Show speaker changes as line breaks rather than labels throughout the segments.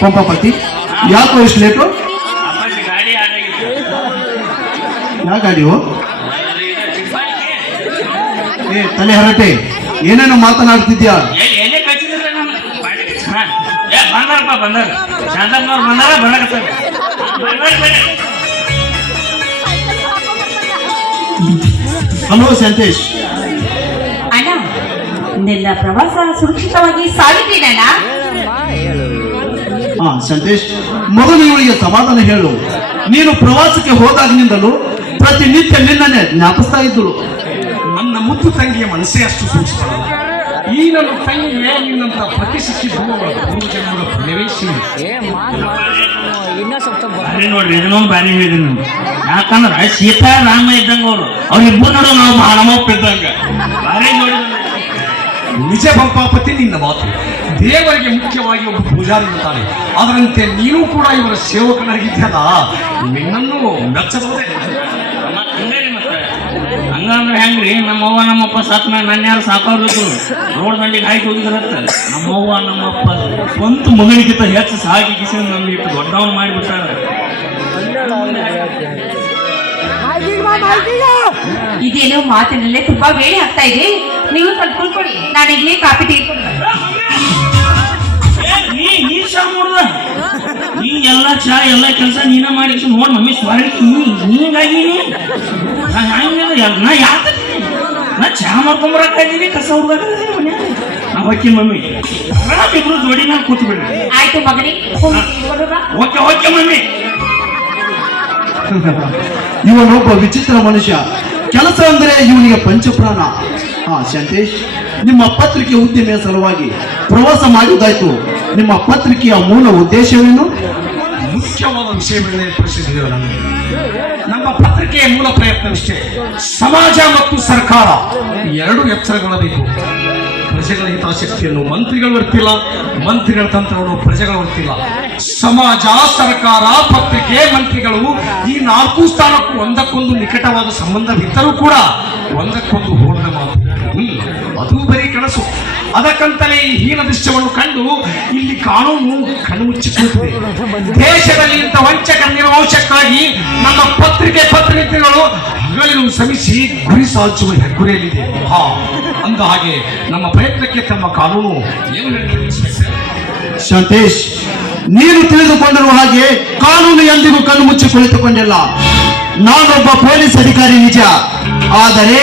ಪಂಪಪತಿ ಯಾಕೋ ಇಷ್ಟು ಲೇಟು
ಯಾವ ಗಾಡಿ
ಏ, ತಲೆ ಹರಟೆ. ಏನೇನು ಮಾತನಾಡ್ತಿದ್ಯಾ?
ಬಂದಾರಪ್ಪ, ಬಂದಾರ. ಶಾಂತಮ್ಮನವ್ರು ಬಂದಾರ ಬರಕತ್ತಾರ
ಹಲೋ ಸಂತೇಶ್.
ಅಣ್ಣ ನಿನ್ನ ಪ್ರವಾಸ ಸುರಕ್ಷಿತವಾಗಿ ಸಾಗಿದ್ದೀನಣ್ಣ.
ಹಾ ಸಂತೇಶ್ ಮೊದಲು ಇವಳಿಗೆ ಸಮಾಧಾನ ಹೇಳು. ನೀನು ಪ್ರವಾಸಕ್ಕೆ ಹೋದಾಗಿನಿಂದಲೂ ಪ್ರತಿನಿತ್ಯ ನಿನ್ನನ್ನೇ ಜ್ಞಾಪಿಸ್ತಾ ಇದ್ದಳು
ನನ್ನ ಮುದ್ದು ತಂಗಿಯ ಮನಸ್ಸೇ ಅಷ್ಟು ಸೂಕ್ಷ್ಮ ಈ ನನ್ನ ತಂಗಿಗೆ ನಿನ್ನಂತ ಪ್ರತಿ ಸಿಕ್ಕಿದ್ದು ಅವಳ ಪೂರ್ವಜನ್ಮದ ಸ್ವಲ್ಪ.
ಬಾರಿ ನೋಡ್ರಿ ಇದನ್ನೊಂದು ಬಾರಿ ಹೇಳಿದ್ರಿ ನೀವು ಯಾಕಂದ್ರ ಸೀತಾ ರಾಮ ಇದ್ದಂಗ ಅವರು. ಅವ್ರಿಬ್ಬರು ನೋಡೋ ನಾವು ಬಹಳ ಇದ್ದಂಗ. ಬಾರಿ ನೋಡಿದ್ರೆ
ನಿಜ ಪಂಪಾಪತಿ ನಿನ್ನ ಮಾತು. ದೇವರಿಗೆ ಮುಖ್ಯವಾಗಿ ಒಬ್ಬ ಪೂಜಾರಿ ಇರ್ತಾನೆ. ಅದರಂತೆ ನೀನು ಕೂಡ ಇವರ ಸೇವಕನಾಗಿದ್ದಲ್ಲ ನಿನ್ನನ್ನು ಮೆಚ್ಚಬಹುದೇ
ಹಂಗಂದ್ರೆ ಹೆಂಗ್ರಿ? ನಮ್ಮವ್ವ ನಮ್ಮಪ್ಪ ಸತ್ ಮೇಲೆ ನನ್ನ ಯಾರು ಸಾಕಾಗ್ಬೇಕು ರೋಡ್ ದಂಡಿಗೆ ಹಾಕಿ ಹೋಗಿದ್ರತ್ತ ನಮ್ಮವ್ವ ನಮ್ಮಪ್ಪ ಸ್ವಂತ ಮಗನಿಗಿಂತ ಹೆಚ್ಚು ಸಾಕಿ ಕಿಸಿ ನಮ್ಗೆ ಇಟ್ಟು ದೊಡ್ಡವನ್ ಮಾಡಿಬಿಟ್ಟಾರ.
ಇದೇನೋ ಮಾತಿನಲ್ಲೇ ತುಂಬಾ ಬೇಳೆ ಆಗ್ತಾ ಇದೆ. ನೀವು ಸ್ವಲ್ಪ ಕುಳ್ಕೊಳ್ಳಿ ನಾನು ಕಾಪಿ ಕಾಫಿ
ಏ, ನೀ ನೀ ಚಾ ನೀ ಎಲ್ಲ ಚಾ ಎಲ್ಲ ಕೆಲಸ ನೀನ ಮಾಡಿ ನೋಡ್ ಮಮ್ಮಿ ಸ್ವಾರಿ ನೀ ಯಾಕೆ ನಾ ಚಾ ಮಾಡ್ಕೊಂಬರಕ್ಕ ಇದೀನಿ ಕಸ ಹುಡುಗ ಮಮ್ಮಿ. ಇಬ್ರು ಜೋಡಿ ನಾನು ಕೂತ್
ಆಯ್ತು ಮಗನೇ
ಓಕೆ ಓಕೆ ಮಮ್ಮಿ.
ಇವನೊಬ್ಬ ವಿಚಿತ್ರ ಮನುಷ್ಯ. ಕೆಲಸ ಅಂದ್ರೆ ಇವನಿಗೆ ಪಂಚಪ್ರಾಣ. ಹಾ ಶಾಂತೇಶ್. ನಿಮ್ಮ ಪತ್ರಿಕೆ ಉದ್ದಿಮೆಯ ಸಲುವಾಗಿ ಪ್ರವಾಸ ಮಾಡುವುದಾಯ್ತು ನಿಮ್ಮ ಪತ್ರಿಕೆಯ ಮೂಲ ಉದ್ದೇಶವೇನು?
ಮುಖ್ಯವಾದ ವಿಷಯಗಳನ್ನೇ ಪ್ರಶ್ನಿಸಿದ್ದೇವೆ ನಮಗೆ ನಮ್ಮ ಪತ್ರಿಕೆಯ ಮೂಲ ಪ್ರಯತ್ನವಿಷ್ಟೇ. ಸಮಾಜ ಮತ್ತು ಸರ್ಕಾರ ಎರಡು ಎಚ್ಚರಗೊಳ್ಳಬೇಕು ಪ್ರಜೆಗಳ ಹಿತಾಸಕ್ತಿಯನ್ನು ಮಂತ್ರಿಗಳು ವರ್ತಿಲ್ಲ ಮಂತ್ರಿಗಳ ತಂತ್ರವನ್ನು ಪ್ರಜೆಗಳು ವರ್ತಿಲ್ಲ ಸಮಾಜ, ಸರ್ಕಾರ, ಪತ್ರಿಕೆ, ಮಂತ್ರಿಗಳು ಈ ನಾಲ್ಕು ಸ್ಥಾನಕ್ಕೂ ಒಂದಕ್ಕೊಂದು ನಿಕಟವಾದ ಸಂಬಂಧವಿದ್ದರೂ ಕೂಡ ಒಂದಕ್ಕೊಂದು ಹೋದ ಮಾತು. ಅದು ಬರೀ ಕನಸು. ಅದಕ್ಕಂತಲೇ ಈ ಹೀನ ದೃಶ್ಯವನ್ನು ಕಂಡು ಇಲ್ಲಿ ಕಾನೂನು ಕಣ್ಮುಚ್ಚಿಕೊಳ್ಳುತ್ತದೆ ದೇಶದಲ್ಲಿ ಇಂಥ ವಂಚಕ ನಿರ್ವಂಶಕ್ಕಾಗಿ ನಮ್ಮ ಪತ್ರಿಕೆ ಪತ್ರಿಕೆಗಳು ಹಗಲಿನ ಶ್ರಮಿಸಿ ಗುರಿ ಸಾಧಿಸುವ ಗುರಿಯಲ್ಲಿದೆ ಹಾ, ಅಂದ ಹಾಗೆ ನಮ್ಮ ಪ್ರಯತ್ನಕ್ಕೆ ತಮ್ಮ ಕಾನೂನು ಏನು ಸಂತೇಶ್
ಶಾಂತೇಶ್, ನೀನು ತಿಳಿದುಕೊಂಡಿರುವ ಹಾಗೆ ಕಾನೂನು ಎಂದಿಗೂ ಕಣ್ಣು ಮುಚ್ಚಿ ಕುಳಿತುಕೊಂಡಿಲ್ಲ ನಾನೊಬ್ಬ ಪೊಲೀಸ್ ಅಧಿಕಾರಿ ನಿಜ. ಆದರೆ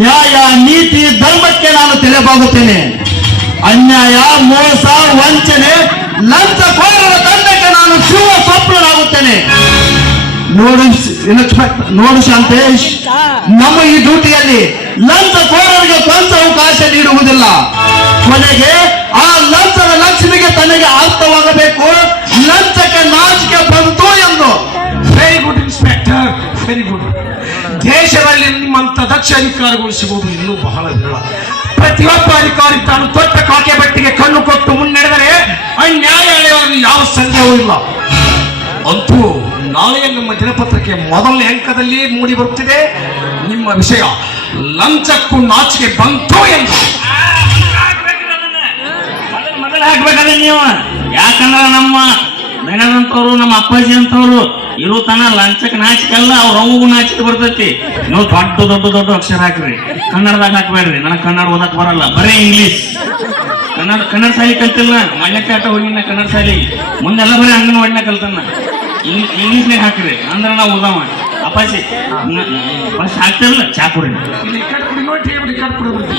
ನ್ಯಾಯ, ನೀತಿ, ಧರ್ಮಕ್ಕೆ ನಾನು ತಲೆಬಾಗುತ್ತೇನೆ ಅನ್ಯಾಯ, ಮೋಸ, ವಂಚನೆ, ಲಂಚಕೋರರ ತಂಡಕ್ಕೆ ನಾನು ಶಿವ ಸ್ವಪ್ನನಾಗುತ್ತೇನೆ. ನೋಡು ನೋಡು ಶಾಂತೇಶ್. ನಮ್ಮ ಈ ಡ್ಯೂಟಿಯಲ್ಲಿ ಲಂಚಕೋರರಿಗೆ ಕೊಂಚ ಅವಕಾಶ ನೀಡುವುದಿಲ್ಲ. ಕೊನೆಗೆ ಆ ಲಂಚದ ಲಕ್ಷ್ಮಿಗೆ ತನಗೆ ಅರ್ಥವಾಗಬೇಕು. ಲಂಚಕ್ಕೆ ನಾಚಿಕೆ ಬಂತು ಎಂದು.
Very good inspector very good ದೇಶದಲ್ಲಿ ನಿಮ್ಮಂತ ದಕ್ಷ ಅಧಿಕಾರಿಗಳು ಇನ್ನೂ ಬಹಳ ವಿರಳ. ಪ್ರತಿಯೊಬ್ಬ ಅಧಿಕಾರಿ ತಾನು ತೊಟ್ಟ ಕಾಕೆ ಬಟ್ಟಿಗೆ ಕಣ್ಣು ಕೊಟ್ಟು ಮುನ್ನಡೆದರೆ ಅನ್ಯಾಯ ಎಳೆಯುವಲ್ಲಿ ಯಾವ ಸಂದೇಹವೂ ಇಲ್ಲ. ಅಂತೂ ನಾಳೆಯ ನಮ್ಮ ದಿನಪತ್ರಿಕೆ ಮೊದಲನೇ ಅಂಕದಲ್ಲಿ ಮೂಡಿ ಬರುತ್ತಿದೆ. ನಿಮ್ಮ ವಿಷಯ ಲಂಚಕ್ಕೂ ನಾಚಿಕೆ ಬಂತು ಎಂದು.
ಹಾಕ್ಬೇಕಲ್ಲ ನೀವು. ಯಾಕಂದ್ರೆ ನಮ್ಮ ದನದಂತವ್ರು ನಮ್ಮ ಅಪ್ಪಾಜಿ ಅಂತವ್ರು ಇರೋ ತನ ಲಂಚಕ್ಕೆ ನಾಚಿಕಲ್ಲ ಅವ್ರ ಅವು ನಾಚಿಕೆ ಬರ್ತೈತಿ. ನೀವು ದೊಡ್ಡ ದೊಡ್ಡ ದೊಡ್ಡ ಅಕ್ಷರ ಹಾಕ್ರಿ. ಕನ್ನಡದಾಗ ಹಾಕ್ಬೇಡ್ರಿ. ನನಗೆ ಕನ್ನಡ ಓದಕ್ ಬರಲ್ಲ. ಬರೀ ಇಂಗ್ಲಿಷ್ ಕನ್ನಡ ಕನ್ನಡ ಶಾಲಿ ಕಲ್ತಿಲ್ಲ ಮಣ್ಣಕ್ಕೆ ಆಟ ಹೋಗಿನ ಕನ್ನಡ ಶಾಲಿ. ಮುಂದೆಲ್ಲ ಬರೀ ಅಂಗನವಾಡಿನ ಕಲ್ತನ್ನ ಇಂಗ್ಲಿಷ್ನಾಗ ಹಾಕ್ರಿ. ಅಂದ್ರೆ ನಾವು ಓದಾವ. ಅಪ್ಪಾಜಿ ಫಸ್ಟ್ ಹಾಕ್ತಿರಲ್ಲ? ಚಾ ಕುಡಿ.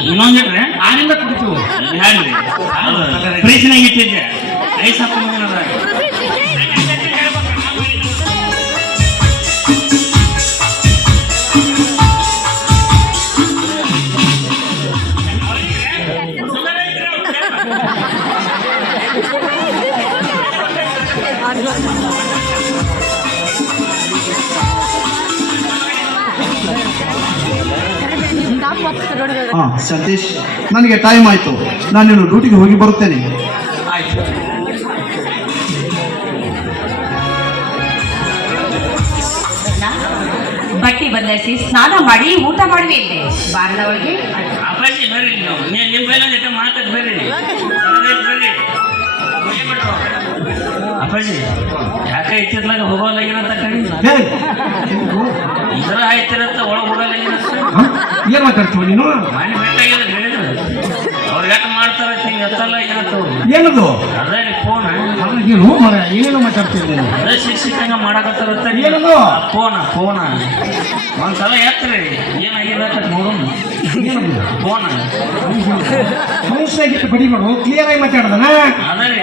ಇನ್ನೊಂದು ಹೇಳ್ರಿ.
ಆನಿಂದ ಕುಡಿತೀವಿ.
ಹೇಳ್ರಿ. ಫ್ರೀಜ್ನಾಗ ಇಟ್ಟಿದ್ದೆ. ಐಸ್ ಹಾಕೊಂಡು
ಹಾ ಸತೀಶ್ ನನಗೆ ಟೈಮ್ ಆಯ್ತು. ನಾನು ನಿನ್ನ ಡ್ಯೂಟಿಗೆ ಹೋಗಿ ಬರುತ್ತೇನೆ.
ಆಯ್ತು
ಬಟ್ಟೆ ಬದಲಾಯಿಸಿ ಸ್ನಾನ ಮಾಡಿ ಊಟ ಮಾಡುವೆ ಒಳಗೆ?
ಅಪ್ಪಾಜಿ ಬರ್ರಿ ನೀವು. ನೀ- ನಿಮ್ ಮೇಲೆ ಜೊತೆ ಮಾತಾಡ್ ಬರ್ರಿ. ಅಪ್ಪಾಜಿ ಯಾಕೆ ಇತ್ತಿರ್ಲಾಗ ಹೋಗೋಲಾಗಿನಂತ ಕಡಿ ಇದ್ರ ಆಯ್ತಿರಂತ ಒಳ
ಅಂತ ಏನ್ ಮಾತಾಡ್ತೀವಿ ನೀನು?
ಮನೆ ಬೆಟ್ಟಾಗಿದ್ರೆ ಹೇಳಿದ್ರು. ಅವ್ರು ಯಾಕೆ ಮಾಡ್ತಾರ ಎತ್ತಲ್ಲ ಏನಂತ
ಏನದು?
ಅದೇ ರೀ ಫೋನ್
ಏನು ಮರ ಏನೇನು ಮಾತಾಡ್ತೀವಿ ನೀನು
ಅದೇ ಶಿಕ್ಷಿತಂಗ ಮಾಡಕತ್ತಾರತ್ತ
ಏನದು?
ಫೋನ ಫೋನ ಒಂದ್ಸಲ ಎತ್ರಿ. ಏನಾಗಿದೆ ಅಂತ ನೋಡೋಣ. ಫೋನ
ಬಡಿ ಬಡಿಬೇಡು ಕ್ಲಿಯರ್ ಆಗಿ ಮಾತಾಡ್ದನ?
ಅದೇ ರೀ.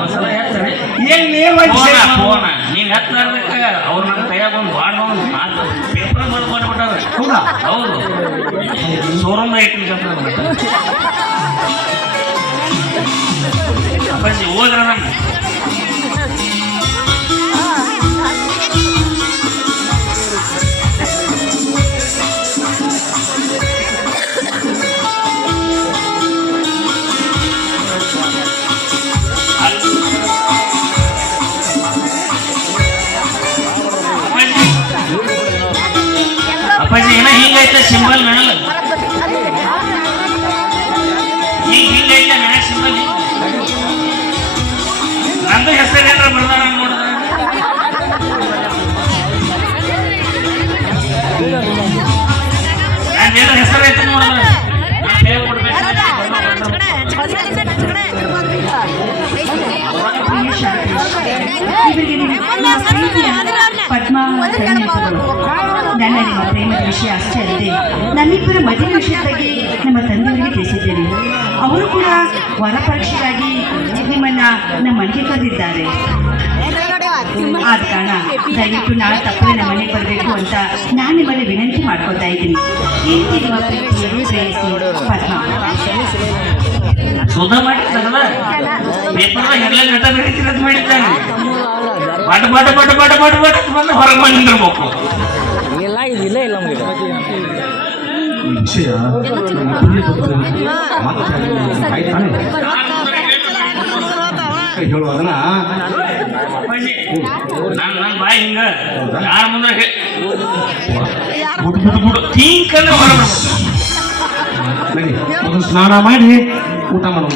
ಒಂದ್ಸಲ ಎತ್ರಿ.
ಏನ್ ನೇರವಾಗಿ
ಫೋನ
ಮಾಡು.
ನೀನ್ ಎತ್ತಲಾರ್ದಕ್ಕ ಅವ್ರು ನನ್ನ ಕೈಯಾಗ ಒಂದು ಬಾಡ್ದ ಒಂದು ಮಾತು. ಪೇಪರ್ ಬರ್ದು ಮಾಡ್ಬಿಟ್ಟಾರ.
ಹೌದಾ?
ಹೌದು. ಶೋರೂಮ್ ಐತಿ ಅಪ್ಪಾಜಿ ಹೋದ್ರ ನಾನು ಅಪ್ಪಾಜಿ ಏನ ಹಿಂಗೈತೆ ಸಿಂಬಲ್ ಮ್ಯಾಲ ನಂದು ಹೆಸರು ನೋಡಿದ್ರ
ನನ್ನ ನಿಮ್ಮ ಪ್ರೇಮದ ವಿಷಯ ಅಷ್ಟೇ ಅಲ್ಲದೆ ನನ್ನಿಬ್ಬರ ಮದುವೆ ವಿಷಯದ ಬಗ್ಗೆ ನಮ್ಮ ತಂದೆಯವರಿಗೆ ತಿಳಿಸಿದ್ದೇನೆ. ಅವರು ಕೂಡ ವರ ನಮ್ಮ ಮನೆಗೆ ಕರೆದಿದ್ದಾರೆ ಆದ ಕಾರಣ ದಯವಿಟ್ಟು ನಾಳೆ ತಪ್ಪದೆ ನಮ್ಮ ಮನೆಗೆ ಬರಬೇಕು ಅಂತ ನಾನು ನಿಮ್ಮಲ್ಲಿ ವಿನಂತಿ ಮಾಡ್ಕೊತಾ ಇದ್ದೀನಿ
ಹೆಡ್ಲೈನ್ ಮಾಡಿದ್ದಾನೆ ಬಡ ಬಡ ಬಡ ಬಡ ಬಡ ಬಡ ಬಂದು ಹೊರಗೆ ಬಂದು ನಿಂದಿರ್ಬೇಕು
ಇಲ್ಲ ಇದಿಲ್ಲ ಇಲ್ಲ
ವಿಷಯ ಹೇಳು ಅದನ್ನ?
ನಾನು ನಾನ್ ನನ್ ಬಾಯಿ ಹಿಂಗ. ಯಾರ ಮುಂದೆ ಅಂದ್ರೆ
ನಡಿ ಮೊದಲು ಸ್ನಾನ ಮಾಡಿ ಊಟ ಮಾಡೋಣ.